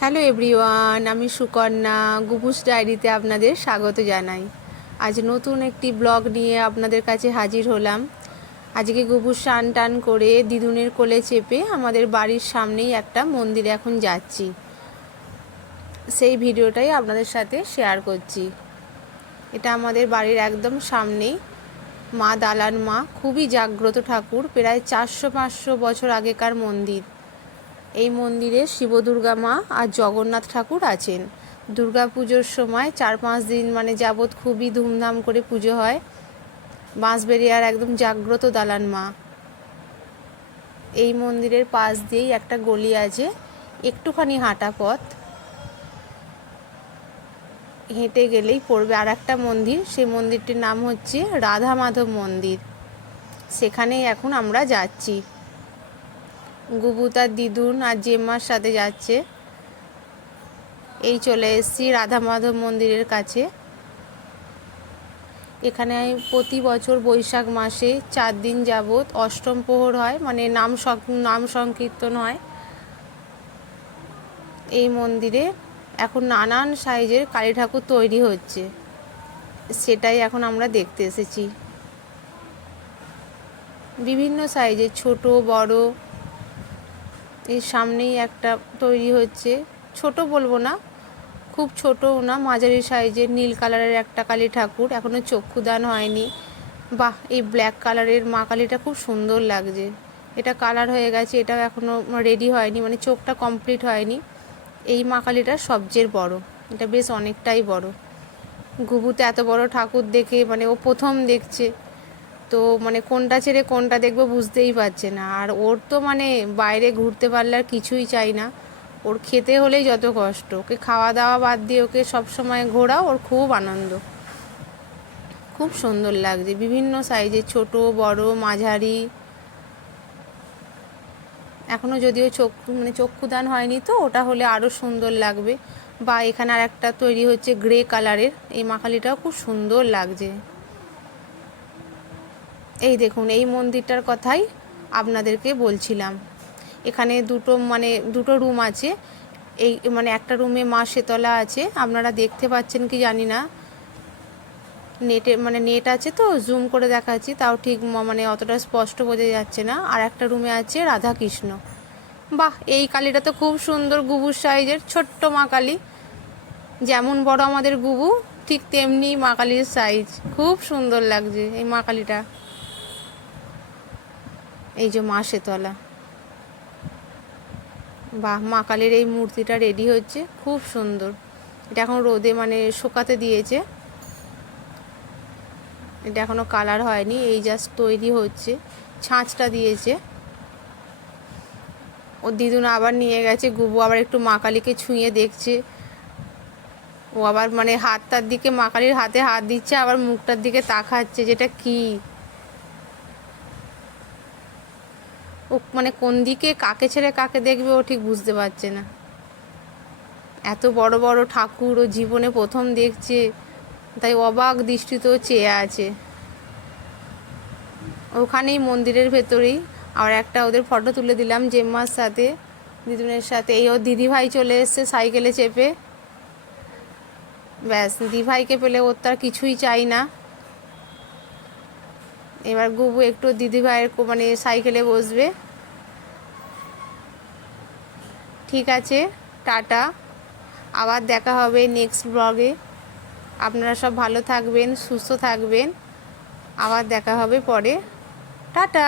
Hello everyone, আমি সুকন্যা গুবুস ডায়েরিতে আপনাদের স্বাগত জানাই। আজ নতুন একটি ব্লগ নিয়ে আপনাদের কাছে হাজির হলাম। আজকে গুবুস স্নান টান করে দিদুনের কোলে চেপে আমাদের বাড়ির সামনেই একটা মন্দিরে এখন যাচ্ছি। সেই ভিডিওটাই আপনাদের সাথে শেয়ার করছি। এটা আমাদের বাড়ির একদম সামনেই মা দালান মা, খুবই জাগ্রত ঠাকুর, প্রায় 400-500 বছর আগেকার মন্দির। এই মন্দিরে শিব দুর্গা মা আর জগন্নাথ ঠাকুর আছেন। দুর্গা পুজোর সময় 4-5 দিন যাবৎ খুবই ধুমধাম করে পুজো হয়। বাঁশবেড়িয়ার একদম জাগ্রত দালান মা। এই মন্দিরের পাশ দিয়েই একটা গলি আছে, একটুখানি হাঁটা পথ, হেঁটে গেলেই পড়বে আর একটা মন্দির। সেই মন্দিরটির নাম হচ্ছে রাধা মাধব মন্দির। সেখানেই এখন আমরা যাচ্ছি। গুবু তার দিদুন আর জেম্মার সাথে যাচ্ছে। এই চলে এসেছি রাধা মাধব মন্দিরের কাছে। এখানে প্রতি বছর বৈশাখ মাসে 4 দিন যাবৎ অষ্টম প্রহর হয়, নাম সংকীর্তন হয়। এই মন্দিরে এখন নানান সাইজের কালী ঠাকুর তৈরি হচ্ছে, সেটাই এখন আমরা দেখতে এসেছি। বিভিন্ন সাইজের, ছোট বড়। এর সামনেই একটা তৈরি হচ্ছে, ছোট বলবো না, খুব ছোটও না, মাঝারি সাইজের নীল কালারের একটা কালী ঠাকুর, এখনও চক্ষুদান হয়নি। বাহ, এই ব্ল্যাক কালারের মা কালীটা খুব সুন্দর লাগছে। এটা কালার হয়ে গেছে, এটাও এখনও রেডি হয়নি, চোখটা কমপ্লিট হয়নি। এই মা কালীটা সবচেয়ে বড়, এটা বেশ অনেকটাই বড়। ঘুঘুতে এত বড় ঠাকুর দেখে ও প্রথম দেখছে, তো কোনটা ছেড়ে কোনটা দেখবো বুঝতেই পারছে না। আর ওর তো বাইরে ঘুরতে পারলে আর কিছুই চাই না। ওর খেতে হলেই যত কষ্ট, ওকে খাওয়া দাওয়া বাদ দিয়ে ওকে সবসময় ঘোরা ওর খুব আনন্দ। খুব সুন্দর লাগছে, বিভিন্ন সাইজের, ছোট বড় মাঝারি। এখনও যদিও চক্ষুদান হয়নি, তো ওটা হলে আরও সুন্দর লাগবে। বা এখানে আর একটা তৈরি হচ্ছে গ্রে কালারের, এই মা কালীটাও খুব সুন্দর লাগছে। এই দেখুন, এই মন্দিরটার কথাই আপনাদেরকে বলছিলাম। এখানে দুটো রুম আছে। এই একটা রুমে মা শেতলা আছে, আপনারা দেখতে পাচ্ছেন কি জানি না। নেট আছে তো জুম করে দেখাচ্ছি, তাও ঠিক অতটা স্পষ্ট বোঝা যাচ্ছে না। আর একটা রুমে আছে রাধা কৃষ্ণ। বাহ, এই কালীটা তো খুব সুন্দর, গুবুর সাইজের ছোট্ট মা কালী। যেমন বড় আমাদের গুবু, ঠিক তেমনি মা কালীর সাইজ। খুব সুন্দর লাগছে এই মা কালীটা। এই যে মা শেতলা। বাহ, মা কালীর এই মূর্তিটা রেডি হচ্ছে, খুব সুন্দর। এটা এখন রোদে শুকাতে দিয়েছে। এটা এখনও কালার হয়নি, এই জাস্ট তৈরি হচ্ছে, ছাঁচটা দিয়েছে। ওর দিদুন আবার নিয়ে গেছে, গুবু আবার একটু মা কালীকে ছুঁয়ে দেখছে। ও আবার হাতটার দিকে, মা কালীর হাতে হাত দিচ্ছে, আবার মুখটার দিকে তাকাচ্ছে, যেটা কি ও কোন দিকে কাকে ছেড়ে কাকে দেখবে ও ঠিক বুঝতে পারছে না। এত বড় বড় ঠাকুর ও জীবনে প্রথম দেখছে, তাই অবাক দৃষ্টিতেও চেয়ে আছে। ওখানেই মন্দিরের ভেতরেই আর একটা ওদের ফটো তুলে দিলাম জেম্মার সাথে, দিদুনের সাথে। এই ওর দিদিভাই চলে এসছে সাইকেলে চেপে। ব্যাস, দিদিভাইকে পেলে ওর তার কিছুই চাই না। এবার গুবু একটু দিদিভাইয়ের সাইকেলে বসবে। ঠিক আছে, টাটা, আবার দেখা হবে নেক্সট ব্লগে। আপনারা সব ভালো থাকবেন, সুস্থ থাকবেন। আবার দেখা হবে পরে। টাটা।